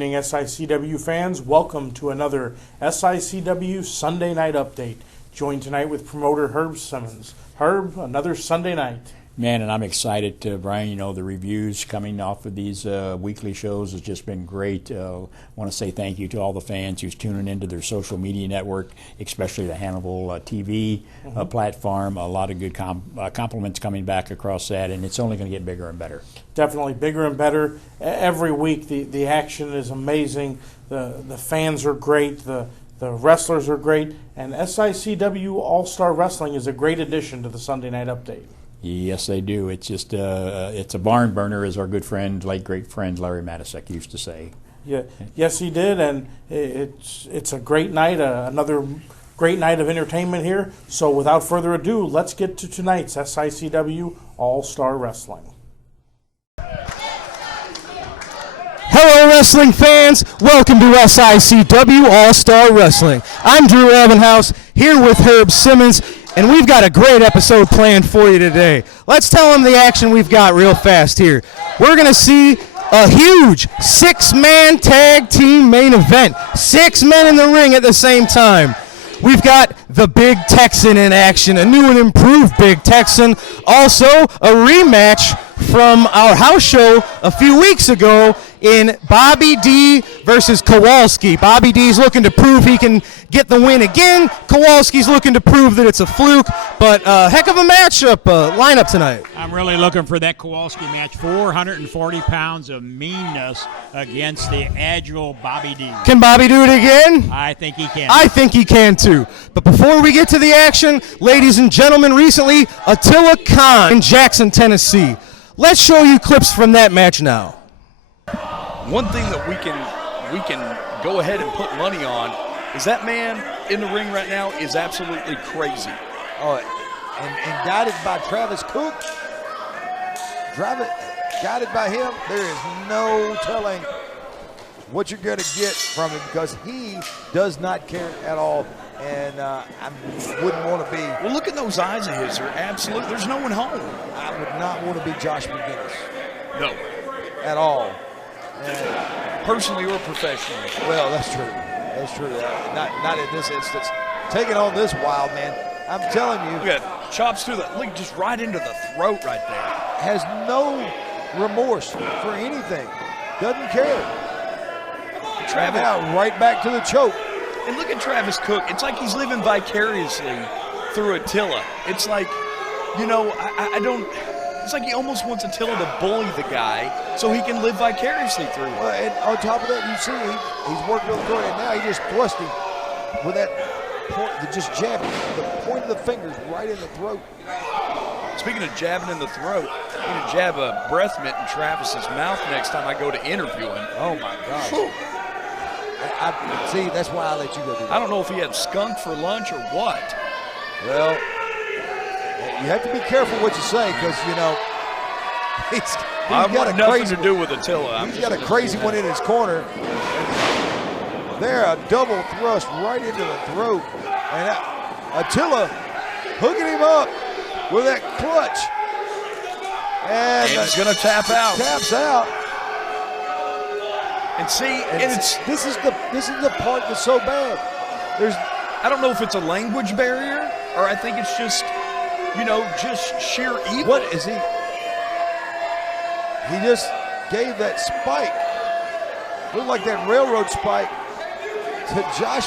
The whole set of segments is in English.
evening, SICW fans. Welcome to another SICW Sunday Night Update. Joined tonight with promoter Herb Simmons. Herb, another Sunday night. Man, and I'm excited, Brian. You know, the reviews coming off of these weekly shows has just been great. I want to say thank you to all the fans who's tuning into their social media network, especially the Hannibal TV platform. A lot of good compliments coming back across that, and it's only going to get bigger and better. Definitely bigger and better. Every week the action is amazing. The fans are great. The wrestlers are great. And SICW All-Star Wrestling is a great addition to the Sunday Night Update. Yes, they do. It's just it's a barn burner, as our good friend, late great friend Larry Matisek used to say. Yeah, yes, he did, and it's a great night, another great night of entertainment here. So, without further ado, let's get to tonight's SICW All-Star Wrestling. Hello, wrestling fans. Welcome to SICW All-Star Wrestling. I'm Drew Evenhouse, here with Herb Simmons, and we've got a great episode planned for you today. Let's tell them the action we've got real fast here. We're going to see a huge six-man tag team main event. 6 men in the ring at the same time. We've got the Big Texan in action, a new and improved Big Texan. Also, a rematch from our house show a few weeks ago in Bobby D versus Kowalski. Bobby D's looking to prove he can get the win again. Kowalski's looking to prove that it's a fluke. But heck of a matchup lineup tonight. I'm really looking for that Kowalski match. 440 pounds of meanness against the agile Bobby D. Can Bobby do it again? I think he can. I think he can too. But before we get to the action, ladies and gentlemen, recently Attila Khan in Jackson, Tennessee. Let's show you clips from that match now. One thing that we can go ahead and put money on is that man in the ring right now is absolutely crazy. Oh, and guided by Travis Cook, guided by him, there is no telling what you're going to get from him because he does not care at all, and I wouldn't want to be. Well, look at those eyes of his. They're absolute. There's no one home. I would not want to be Josh McGinnis. No. At all. Personally or professionally. Well, that's true. That's true. Not in this instance. Taking on this wild man, I'm telling you. Look at chops through the, look, just right into the throat right there. Has no remorse for anything. Doesn't care. Travis now right back to the choke. And look at Travis Cook. It's like he's living vicariously through Attila. It's like, you know, I don't. It's like he almost wants Attila to bully the guy so he can live vicariously through him. Well, and on top of that, you see he's worked really good, and now he just thrust him with that point, just jabbing the point of the fingers right in the throat. Speaking of jabbing in the throat, I'm going to jab a breath mint in Travis's mouth next time I go to interview him. Oh, my gosh. I see, that's why I let you go do that. I don't know if he had skunk for lunch or what. Well, you have to be careful what you say because, you know, he's got a nothing crazy to do with Attila. He's got a crazy one in his corner. There, a double thrust right into the throat. And Attila hooking him up with that clutch. And he's going to tap out. Taps out. And see, this is the part that's so bad. I don't know if it's a language barrier or I think it's just, you know, just sheer evil. What is he? He just gave that spike. Looked like that railroad spike to Josh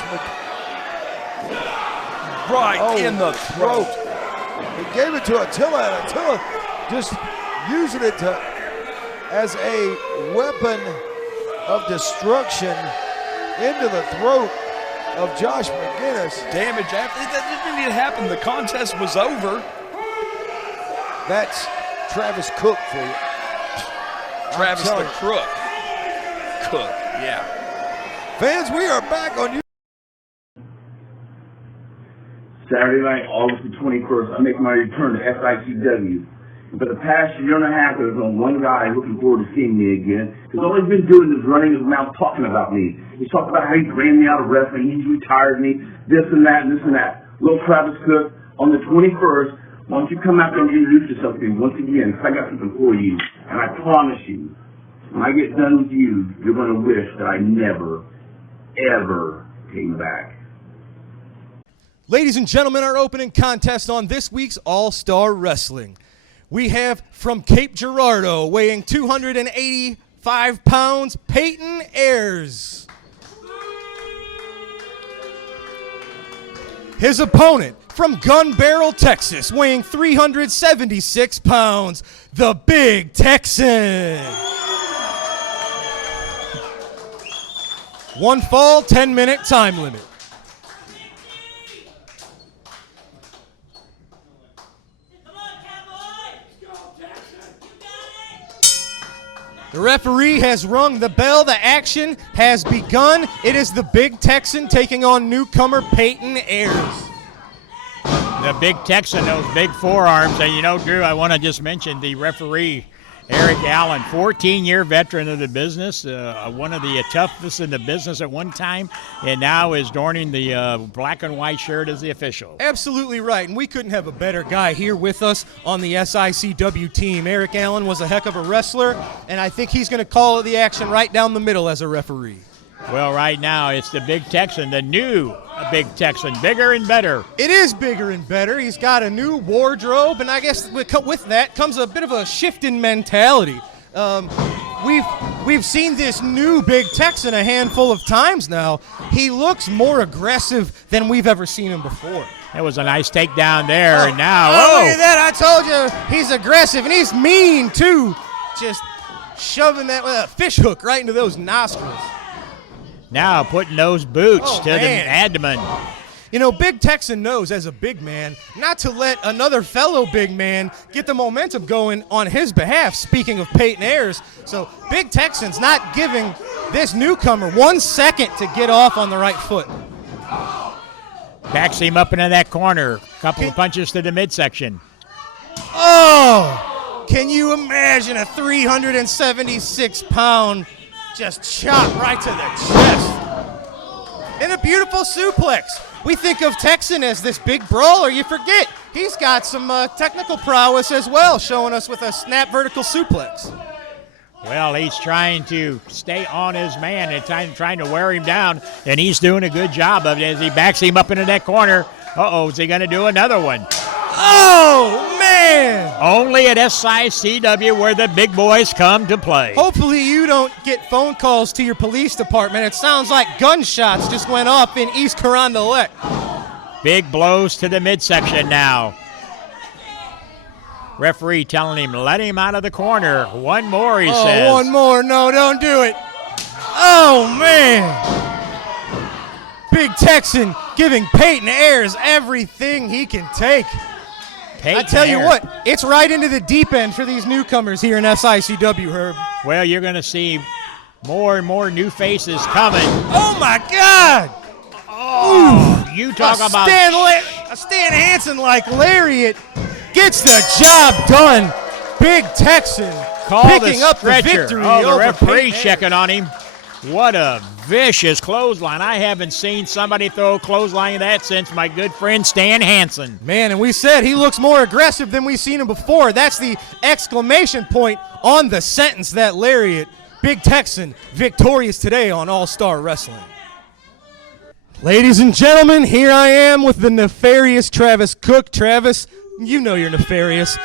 in the throat. He gave it to Attila, and Attila just using it as a weapon of destruction into the throat of Josh McGinnis. Damage after that didn't even happen. The contest was over. That's Travis Cook for you. Travis the Crook. Cook, yeah. Fans, we are back on you. Saturday night, August the 21st, I make my return to SICW. And for the past year and a half, there's been one guy looking forward to seeing me again. Because all he's been doing is running his mouth talking about me. He's talking about how he ran me out of wrestling, he's retired me, this and that and this and that. Little Travis Cook, on the 21st, why don't you come out there and introduce yourself to me once again, because I got something for you. And I promise you, when I get done with you, you're going to wish that I never, ever came back. Ladies and gentlemen, our opening contest on this week's All-Star Wrestling. We have from Cape Girardeau, weighing 285 pounds, Peyton Ayers. His opponent from Gun Barrel, Texas, weighing 376 pounds, the Big Texan. One fall, 10-minute time limit. The referee has rung the bell. The action has begun. It is the Big Texan taking on newcomer Peyton Ayers. The Big Texan, those big forearms. And, you know, Drew, I want to just mention the referee, Eric Allen, 14-year veteran of the business, one of the toughest in the business at one time, and now is donning the black and white shirt as the official. Absolutely right, and we couldn't have a better guy here with us on the SICW team. Eric Allen was a heck of a wrestler, and I think he's going to call the action right down the middle as a referee. Well, right now it's the Big Texan, the new Big Texan, bigger and better. It is bigger and better. He's got a new wardrobe, and I guess with that comes a bit of a shift in mentality. We've seen this new Big Texan a handful of times now. He looks more aggressive than we've ever seen him before. That was a nice takedown there, and now, look at that. I told you, he's aggressive, and he's mean, too. Just shoving that with a fish hook right into those nostrils. Now putting those boots to the abdomen. You know, Big Texan knows as a big man not to let another fellow big man get the momentum going on his behalf, speaking of Peyton Ayers. So Big Texan's not giving this newcomer 1 second to get off on the right foot. Backs him up into that corner. Couple of punches to the midsection. Oh! Can you imagine a 376-pound just chop right to the chest? And a beautiful suplex. We think of Texan as this big brawler. You forget he's got some technical prowess as well, showing us with a snap vertical suplex. Well, he's trying to stay on his man and trying to wear him down, and he's doing a good job of it as he backs him up into that corner. Uh-oh, is he going to do another one? Oh, man! Only at SICW where the big boys come to play. Hopefully you don't get phone calls to your police department. It sounds like gunshots just went off in East Carondelet. Big blows to the midsection now. Referee telling him, let him out of the corner. One more, he says. One more. No, don't do it. Oh, man. Big Texan giving Peyton Ayers everything he can take. I tell you what, it's right into the deep end for these newcomers here in SICW, Herb. Well, you're going to see more and more new faces coming. Oh, my God. Oh, you talk about a Stan Hansen-like lariat gets the job done. Big Texan picking up the victory. Oh, the referee checking on him. What a vicious clothesline. I haven't seen somebody throw a clothesline of that since my good friend Stan Hansen. Man, and we said he looks more aggressive than we've seen him before. That's the exclamation point on the sentence, that lariat. Big Texan victorious today on All-Star Wrestling. Ladies and gentlemen, here I am with the nefarious Travis Cook. Travis, you know you're nefarious.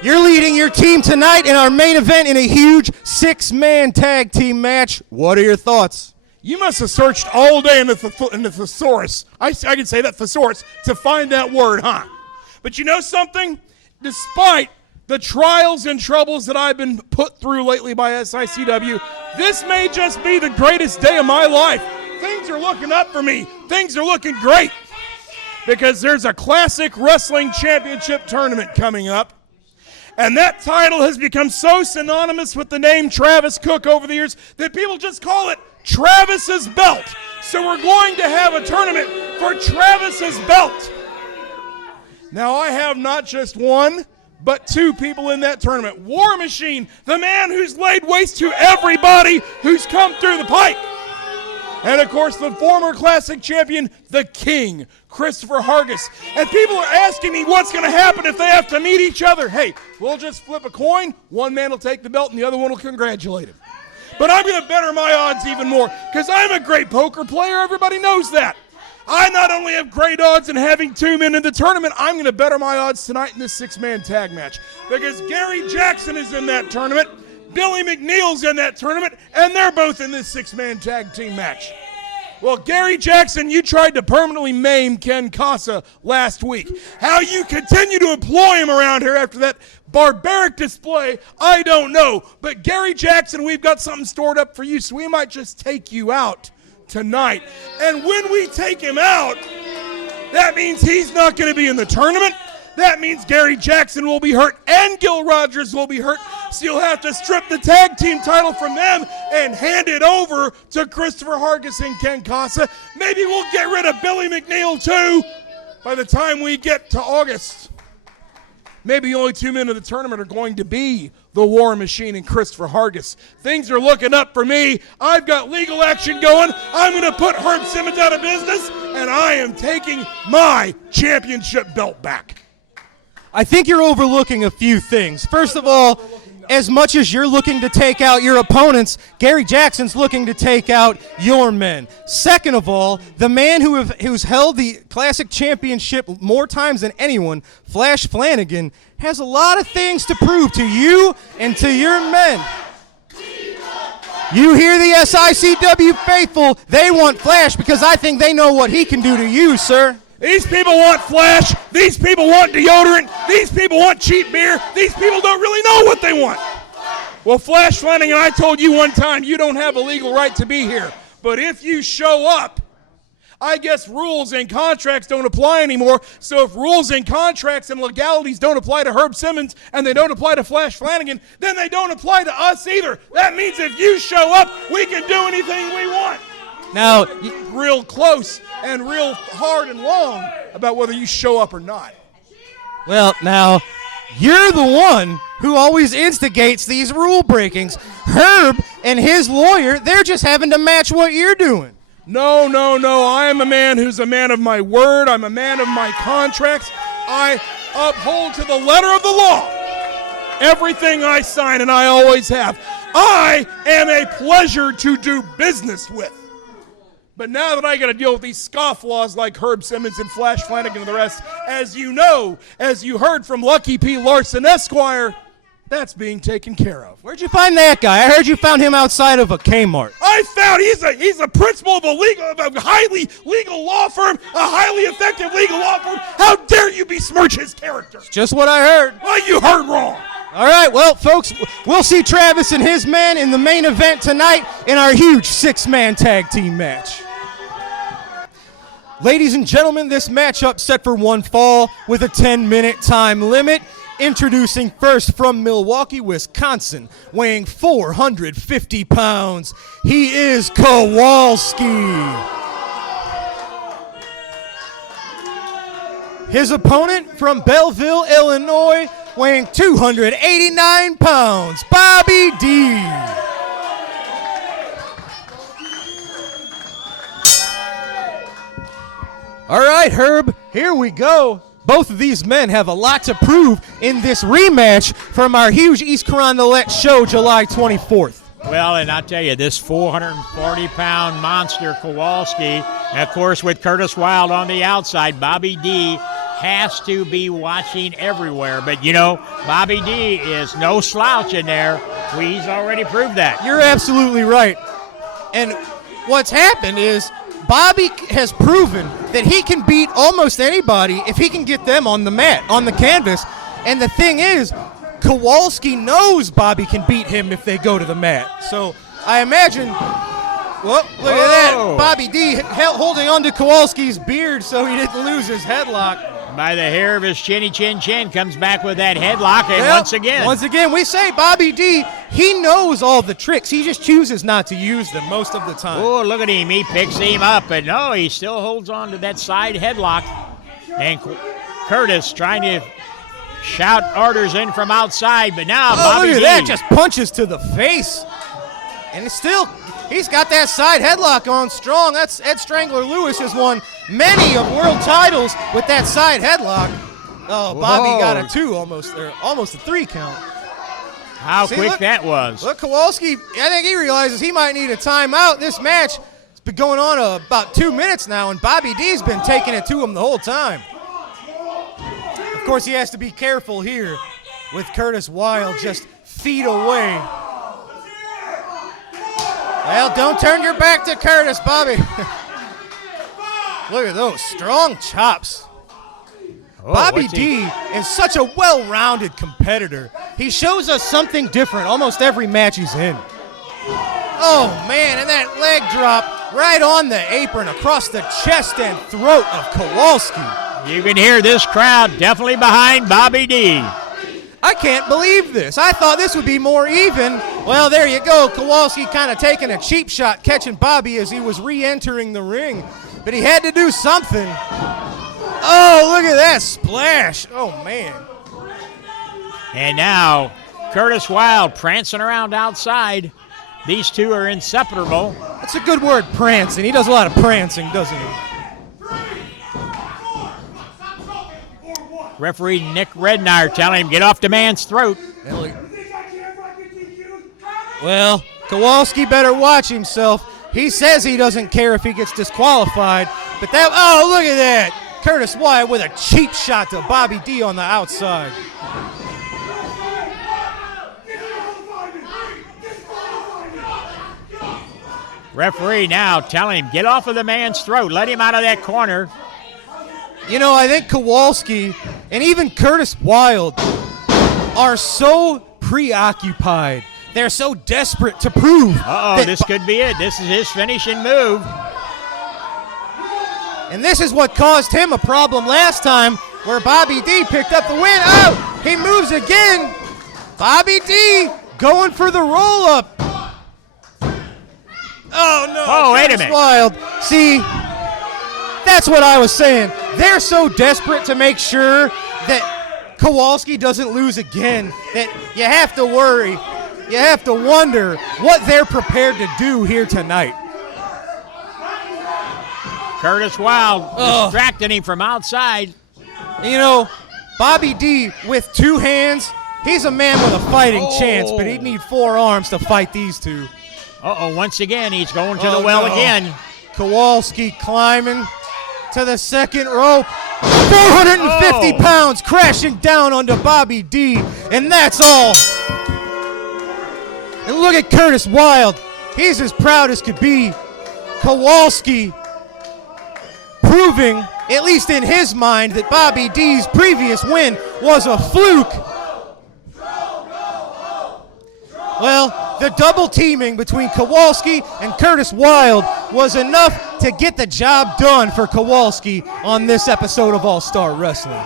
You're leading your team tonight in our main event in a huge 6-man tag team match. What are your thoughts? You must have searched all day in the thesaurus. I can say that thesaurus to find that word, huh? But you know something? Despite the trials and troubles that I've been put through lately by SICW, this may just be the greatest day of my life. Things are looking up for me. Things are looking great because there's a classic wrestling championship tournament coming up. And that title has become so synonymous with the name Travis Cook over the years that people just call it Travis's Belt. So we're going to have a tournament for Travis's Belt. Now, I have not just one, but two people in that tournament. War Machine, the man who's laid waste to everybody who's come through the pipe. And, of course, the former Classic champion, the King, Christopher Hargas. And people are asking me what's going to happen if they have to meet each other. Hey, we'll just flip a coin. One man will take the belt and the other one will congratulate him. But I'm going to better my odds even more because I'm a great poker player. Everybody knows that. I not only have great odds in having 2 men in the tournament, I'm going to better my odds tonight in this 6-man tag match because Gary Jackson is in that tournament. Billy McNeil's in that tournament, and they're both in this 6-man tag team match. Well, Gary Jackson, you tried to permanently maim Ken Casa last week. How you continue to employ him around here after that barbaric display, I don't know. But Gary Jackson, we've got something stored up for you, so we might just take you out tonight. And when we take him out, that means he's not going to be in the tournament. That means Gary Jackson will be hurt and Gil Rogers will be hurt. So you'll have to strip the tag team title from them and hand it over to Christopher Hargas and Ken Casa. Maybe we'll get rid of Billy McNeil too by the time we get to August. Maybe the only 2 men in the tournament are going to be the War Machine and Christopher Hargas. Things are looking up for me. I've got legal action going. I'm going to put Herb Simmons out of business, and I am taking my championship belt back. I think you're overlooking a few things. First of all, as much as you're looking to take out your opponents, Gary Jackson's looking to take out your men. Second of all, the man who's held the Classic Championship more times than anyone, Flash Flanagan, has a lot of things to prove to you and to your men. You hear the SICW faithful, they want Flash because I think they know what he can do to you, sir. These people want Flash. These people want deodorant. These people want cheap beer. These people don't really know what they want. Well, Flash Flanagan, I told you one time you don't have a legal right to be here. But if you show up, I guess rules and contracts don't apply anymore. So if rules and contracts and legalities don't apply to Herb Simmons and they don't apply to Flash Flanagan, then they don't apply to us either. That means if you show up, we can do anything we want. Now, real close and real hard and long about whether you show up or not. Well, now, you're the one who always instigates these rule breakings. Herb and his lawyer, they're just having to match what you're doing. No. I am a man who's a man of my word. I'm a man of my contracts. I uphold to the letter of the law everything I sign, and I always have. I am a pleasure to do business with. But now that I got to deal with these scofflaws like Herb Simmons and Flash Flanagan and the rest, as you know, as you heard from Lucky P. Larson Esquire, that's being taken care of. Where'd you find that guy? I heard you found him outside of a Kmart. I found he's a principal of a highly legal law firm, a highly effective legal law firm. How dare you besmirch his character? Just what I heard. Well, you heard wrong. All right, well, folks, we'll see Travis and his men in the main event tonight in our huge 6-man tag team match. Ladies and gentlemen, this matchup set for one fall with a 10-minute time limit. Introducing first from Milwaukee, Wisconsin, weighing 450 pounds, he is Kowalski. His opponent from Belleville, Illinois, weighing 289 pounds, Bobby D. All right, Herb, here we go. Both of these men have a lot to prove in this rematch from our huge East Carondelet show July 24th. Well, and I'll tell you, this 440-pound monster Kowalski, and of course with Curtis Wilde on the outside, Bobby D has to be watching everywhere. But, you know, Bobby D is no slouch in there. He's already proved that. You're absolutely right. And what's happened is Bobby has proven that he can beat almost anybody if he can get them on the mat, on the canvas. And the thing is, Kowalski knows Bobby can beat him if they go to the mat. So I imagine, well, look at that. Bobby D holding on to Kowalski's beard so he didn't lose his headlock. By the hair of his chinny chin comes back with that headlock, and Once again, we say Bobby D, he knows all the tricks. He just chooses not to use them most of the time. Oh, look at him. He picks him up, and no, he still holds on to that side headlock. And Curtis trying to shout orders in from outside, but now Bobby look at D. that, just punches to the face. And it's still, He's got that side headlock on strong. That's Ed Strangler Lewis has won many of world titles with that side headlock. Oh, Bobby got a 2 almost, or almost a 3 count. How quick that was. Look, Kowalski, I think he realizes he might need a timeout. This match has been going on about 2 minutes now, and Bobby D's been taking it to him the whole time. Of course, he has to be careful here with Curtis Wilde just feet away. Well, don't turn your back to Curtis, Bobby. Look at those strong chops. Oh, Bobby D is such a well-rounded competitor. He shows us something different almost every match he's in. Oh, man, and that leg drop right on the apron across the chest and throat of Kowalski. You can hear this crowd definitely behind Bobby D. I can't believe this. I thought this would be more even. Well, there you go. Kowalski kind of taking a cheap shot, catching Bobby as he was re-entering the ring. But he had to do something. Oh, look at that splash. Oh, man. And now Curtis Wilde prancing around outside. These two are inseparable. That's a good word, prancing. He does a lot of prancing, doesn't he? Referee Nick Rednire telling him, get off the man's throat. Well, Kowalski better watch himself. He says he doesn't care if he gets disqualified. But that, oh, look at that. Curtis Wilde with a cheap shot to Bobby D on the outside. Referee now telling him, get off of the man's throat. Let him out of that corner. You know, I think Kowalski and even Curtis Wilde are so preoccupied. They're so desperate to prove. Uh-oh, this could be it. This is his finishing move. And this is what caused him a problem last time where Bobby D picked up the win. Oh, he moves again. Bobby D going for the roll-up. Oh, no. Oh, wait a minute. Wilde. See, that's what I was saying. They're so desperate to make sure that Kowalski doesn't lose again that you have to worry. You have to wonder what they're prepared to do here tonight. Curtis Wilde distracting him from outside. You know, Bobby D with 2 hands, he's a man with a fighting chance, but he'd need 4 arms to fight these two. Uh-oh, once again, he's going to the well again. Kowalski climbing to the second rope. 450 pounds crashing down onto Bobby D, and that's all. And look at Curtis Wilde. He's as proud as could be. Kowalski proving, at least in his mind, that Bobby D's previous win was a fluke. Well, the double teaming between Kowalski and Curtis Wilde was enough to get the job done for Kowalski on this episode of All-Star Wrestling.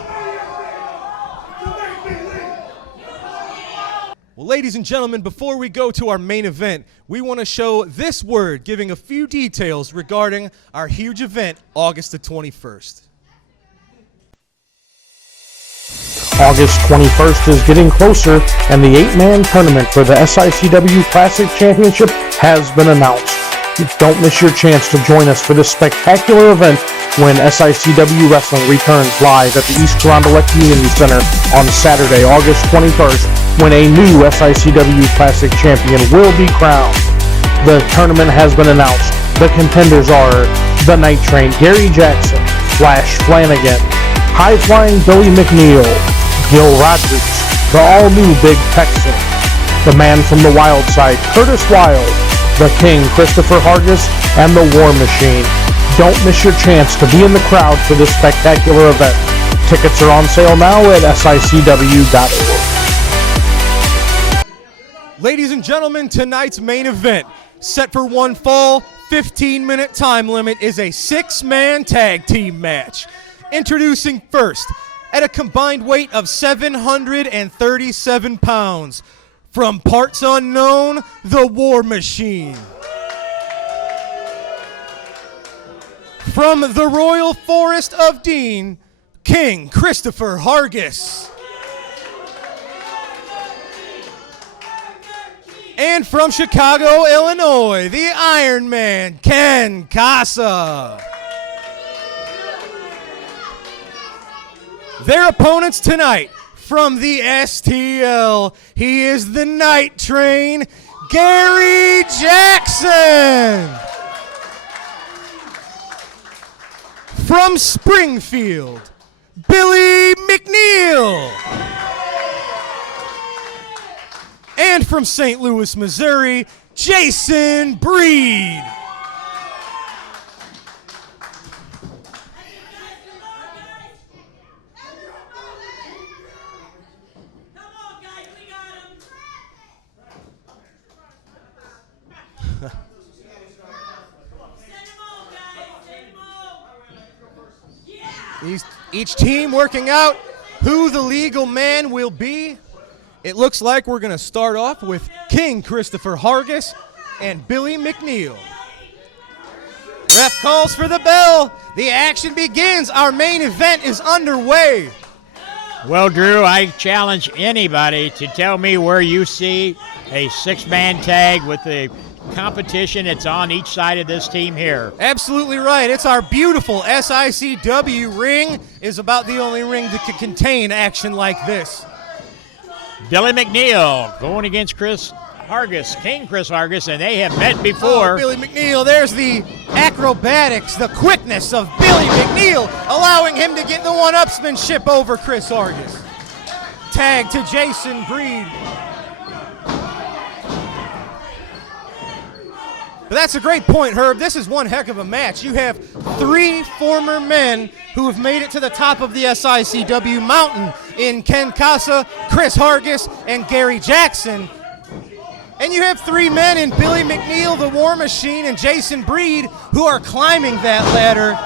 Well, ladies and gentlemen, before we go to our main event, we want to show this word giving a few details regarding our huge event, August the 21st. August 21st is getting closer, and the 8-man tournament for the SICW Classic Championship has been announced. Don't miss your chance to join us for this spectacular event when SICW Wrestling returns live at the East Carondelet Community Center on Saturday, August 21st, when a new SICW Classic Champion will be crowned. The tournament has been announced. The contenders are the Night Train, Gary Jackson, Flash Flanagan, High-Flying Billy McNeil, Gil Rogers, the all-new Big Texan, the man from the Wild Side, Curtis Wilde, the King, Christopher Hargas, and the War Machine. Don't miss your chance to be in the crowd for this spectacular event. Tickets are on sale now at SICW.org. Ladies and gentlemen, tonight's main event, set for one fall, 15-minute time limit, is a 6-man tag team match. Introducing first, at a combined weight of 737 pounds, from parts unknown, the War Machine. From the Royal Forest of Dean, King Christopher Hargas. And from Chicago, Illinois, the Iron Man, Ken Casa. Their opponents tonight, from the STL, he is the Night Train, Gary Jackson. From Springfield, Billy McNeil. And from St. Louis, Missouri, Jason Breed. Each team working out who the legal man will be. It looks like we're going to start off with King Christopher Hargas and Billy McNeil. Ref calls for the bell. The action begins. Our main event is underway. Well, Drew, I challenge anybody to tell me where you see a six-man tag with the competition that's on each side of this team here. Absolutely right. It's our beautiful SICW ring. Is about the only ring that can contain action like this. Billy McNeil going against Chris Hargas, King Chris Hargas, and they have met before. Oh, Billy McNeil, there's the acrobatics, the quickness of Billy McNeil, allowing him to get the one-upsmanship over Chris Hargas. Tag to Jason Breed. But that's a great point, Herb. This is one heck of a match. You have three former men who have made it to the top of the SICW mountain in Ken Casa, Chris Hargas, and Gary Jackson. And you have three men in Billy McNeil, the War Machine, and Jason Breed who are climbing that ladder.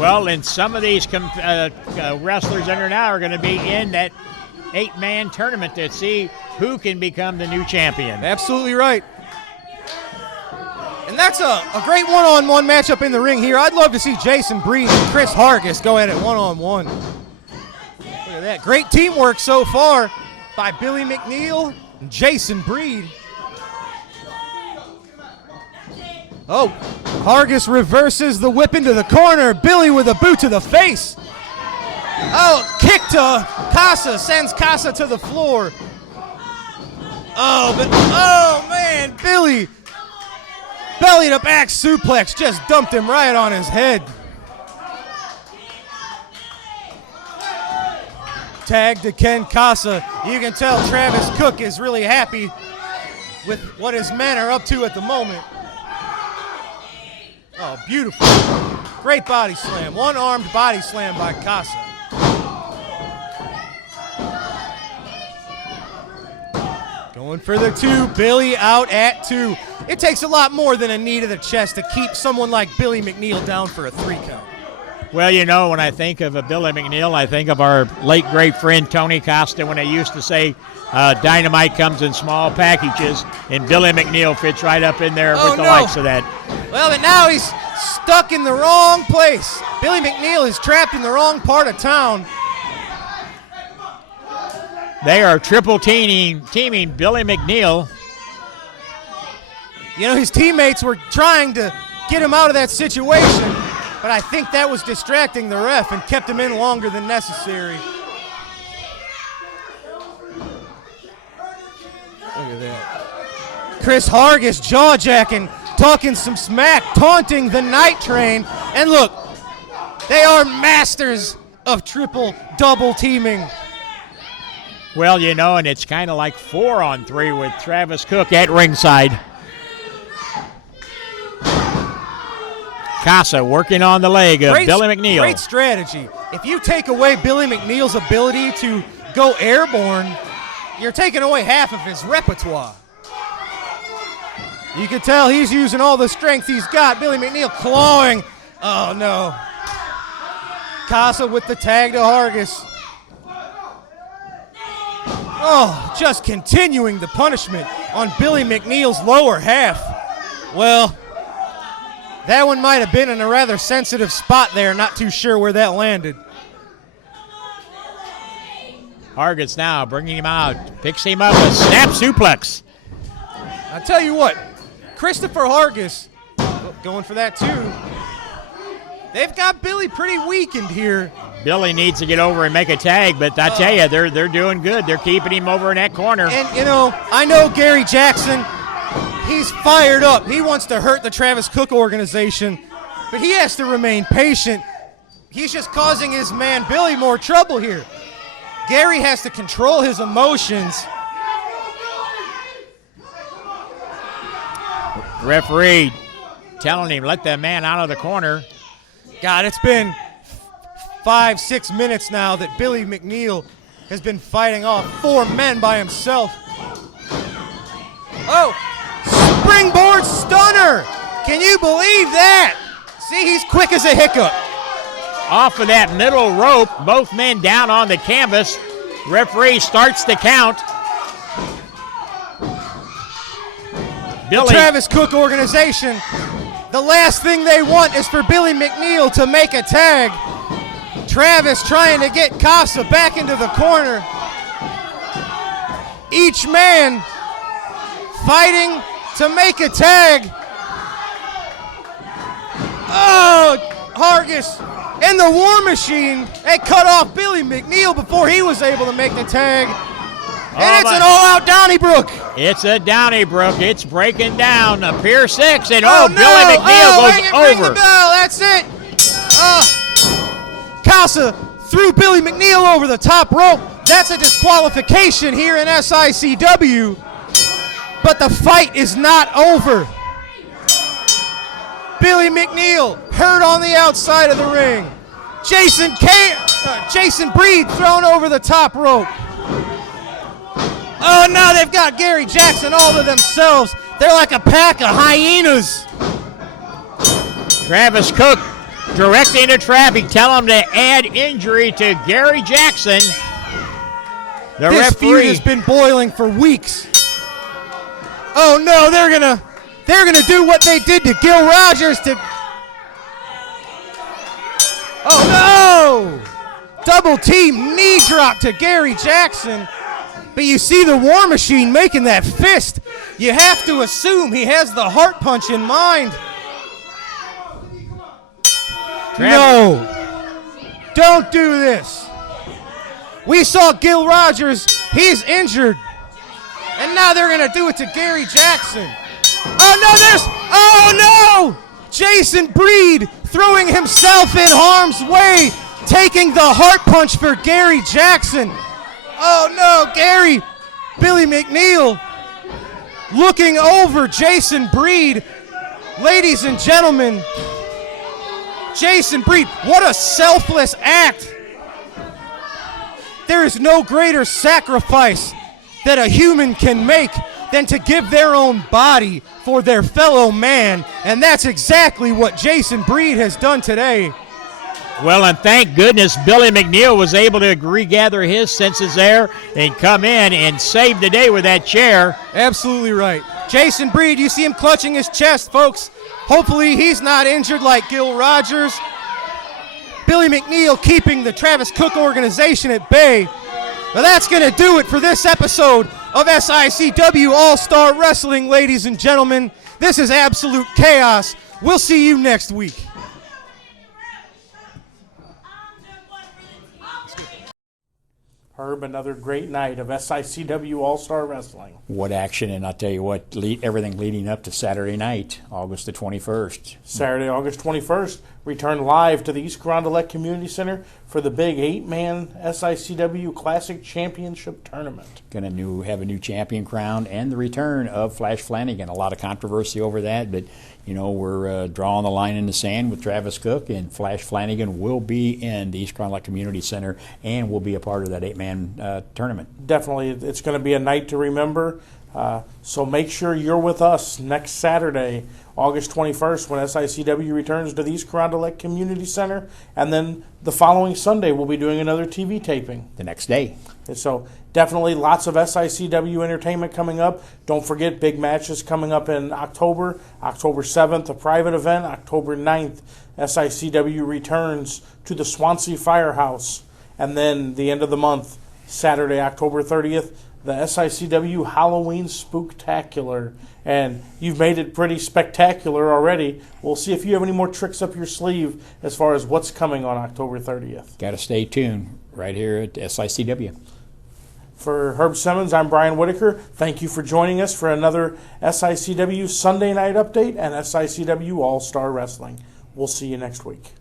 Well, and some of these wrestlers under now are going to be in that 8-man tournament to see who can become the new champion. Absolutely right. And that's a great one-on-one matchup in the ring here. I'd love to see Jason Breed and Chris Hargas go at it one-on-one. Look at that. Great teamwork so far by Billy McNeil and Jason Breed. Oh, Hargas reverses the whip into the corner. Billy with a boot to the face. Oh, kick to Casa, sends Casa to the floor. Oh man, Billy. Belly to back suplex just dumped him right on his head. Tag to Ken Casa. You can tell Travis Cook is really happy with what his men are up to at the moment. Oh, beautiful. Great body slam. One-armed body slam by Casa. Going for the two. Billy out at two. It takes a lot more than a knee to the chest to keep someone like Billy McNeil down for a 3 count. Well, you know, when I think of a Billy McNeil, I think of our late great friend Tony Costa when they used to say dynamite comes in small packages, and Billy McNeil fits right up in there with the likes of that. Well, but now he's stuck in the wrong place. Billy McNeil is trapped in the wrong part of town. They are triple teaming Billy McNeil. You know, his teammates were trying to get him out of that situation, but I think that was distracting the ref and kept him in longer than necessary. Look at that. Chris Hargas jaw-jacking, talking some smack, taunting the Night Train. And look, they are masters of triple double teaming. Well, you know, and it's kind of like 4-on-3 with Travis Cook at ringside. Casa working on the leg of Billy McNeil. Great strategy. If you take away Billy McNeil's ability to go airborne, you're taking away half of his repertoire. You can tell he's using all the strength he's got. Billy McNeil clawing. Oh, no. Casa with the tag to Hargas. Oh, just continuing the punishment on Billy McNeil's lower half. Well, that one might have been in a rather sensitive spot there. Not too sure where that landed. Hargas now bringing him out. Picks him up with snap suplex. I tell you what, Christopher Hargas, going for that too. They've got Billy pretty weakened here. Billy needs to get over and make a tag, but I tell you, they're doing good. They're keeping him over in that corner. And, you know, I know Gary Jackson, he's fired up. He wants to hurt the Travis Cook organization, but he has to remain patient. He's just causing his man Billy more trouble here. Gary has to control his emotions. Referee telling him, let that man out of the corner. God, it's been 5-6 minutes now that Billy McNeil has been fighting off 4 men by himself. Oh, springboard stunner. Can you believe that? See, he's quick as a hiccup. Off of that middle rope, both men down on the canvas. Referee starts the count. Billy. The Travis Cook organization, the last thing they want is for Billy McNeil to make a tag. Travis trying to get Casa back into the corner. Each man fighting to make a tag. Oh, Hargas and the War Machine, they cut off Billy McNeil before he was able to make the tag. And it's an all-out Donnybrook. It's a Donnybrook. It's breaking down. A Pier 6, and no. Billy McNeil goes Ring the bell. That's it. Casa threw Billy McNeil over the top rope. That's a disqualification here in SICW. But the fight is not over. Billy McNeil hurt on the outside of the ring. Jason Breed thrown over the top rope. Oh, now they've got Gary Jackson all to themselves. They're like a pack of hyenas. Travis Cook directing the traffic, tell him to add injury to Gary Jackson. The This referee feud has been boiling for weeks. Oh no, they're gonna do what they did to Gil Rogers to. Oh no! Double team knee drop to Gary Jackson. But you see the War Machine making that fist. You have to assume he has the heart punch in mind. No, don't do this. We saw Gil Rogers, he's injured. And now they're gonna do it to Gary Jackson. Oh no! Jason Breed throwing himself in harm's way, taking the heart punch for Gary Jackson. Oh no, Billy McNeil looking over Jason Breed. Ladies and gentlemen, Jason Breed, what a selfless act. There is no greater sacrifice that a human can make than to give their own body for their fellow man, and that's exactly what Jason Breed has done today. Well, and thank goodness Billy McNeil was able to regather his senses there and come in and save the day with that chair. Absolutely right. Jason Breed, you see him clutching his chest, folks. Hopefully he's not injured like Gil Rogers. Billy McNeil keeping the Travis Cook organization at bay. Well, that's going to do it for this episode of SICW All-Star Wrestling, ladies and gentlemen. This is absolute chaos. We'll see you next week. Herb, another great night of SICW All-Star Wrestling. What action, and I'll tell you what, everything leading up to Saturday night, August the 21st. Saturday, August 21st, return live to the East Carondelet Community Center for the big 8-man SICW Classic Championship Tournament. Going to have a new champion crowned, and the return of Flash Flanagan. A lot of controversy over that, but you know, we're drawing the line in the sand with Travis Cook, and Flash Flanagan will be in the East Carondelet Community Center and will be a part of that 8-man tournament. Definitely, it's going to be a night to remember. So make sure you're with us next Saturday, August 21st, when SICW returns to the East Carondelet Community Center. And then the following Sunday, we'll be doing another TV taping. The next day. And so definitely lots of SICW entertainment coming up. Don't forget, big matches coming up in October. October 7th, a private event. October 9th, SICW returns to the Swansea Firehouse. And then the end of the month, Saturday, October 30th, the SICW Halloween Spooktacular. and you've made it pretty spectacular already. We'll see if you have any more tricks up your sleeve as far as what's coming on October 30th. Got to stay tuned right here at SICW. For Herb Simmons, I'm Brian Whitaker. Thank you for joining us for another SICW Sunday Night Update and SICW All-Star Wrestling. We'll see you next week.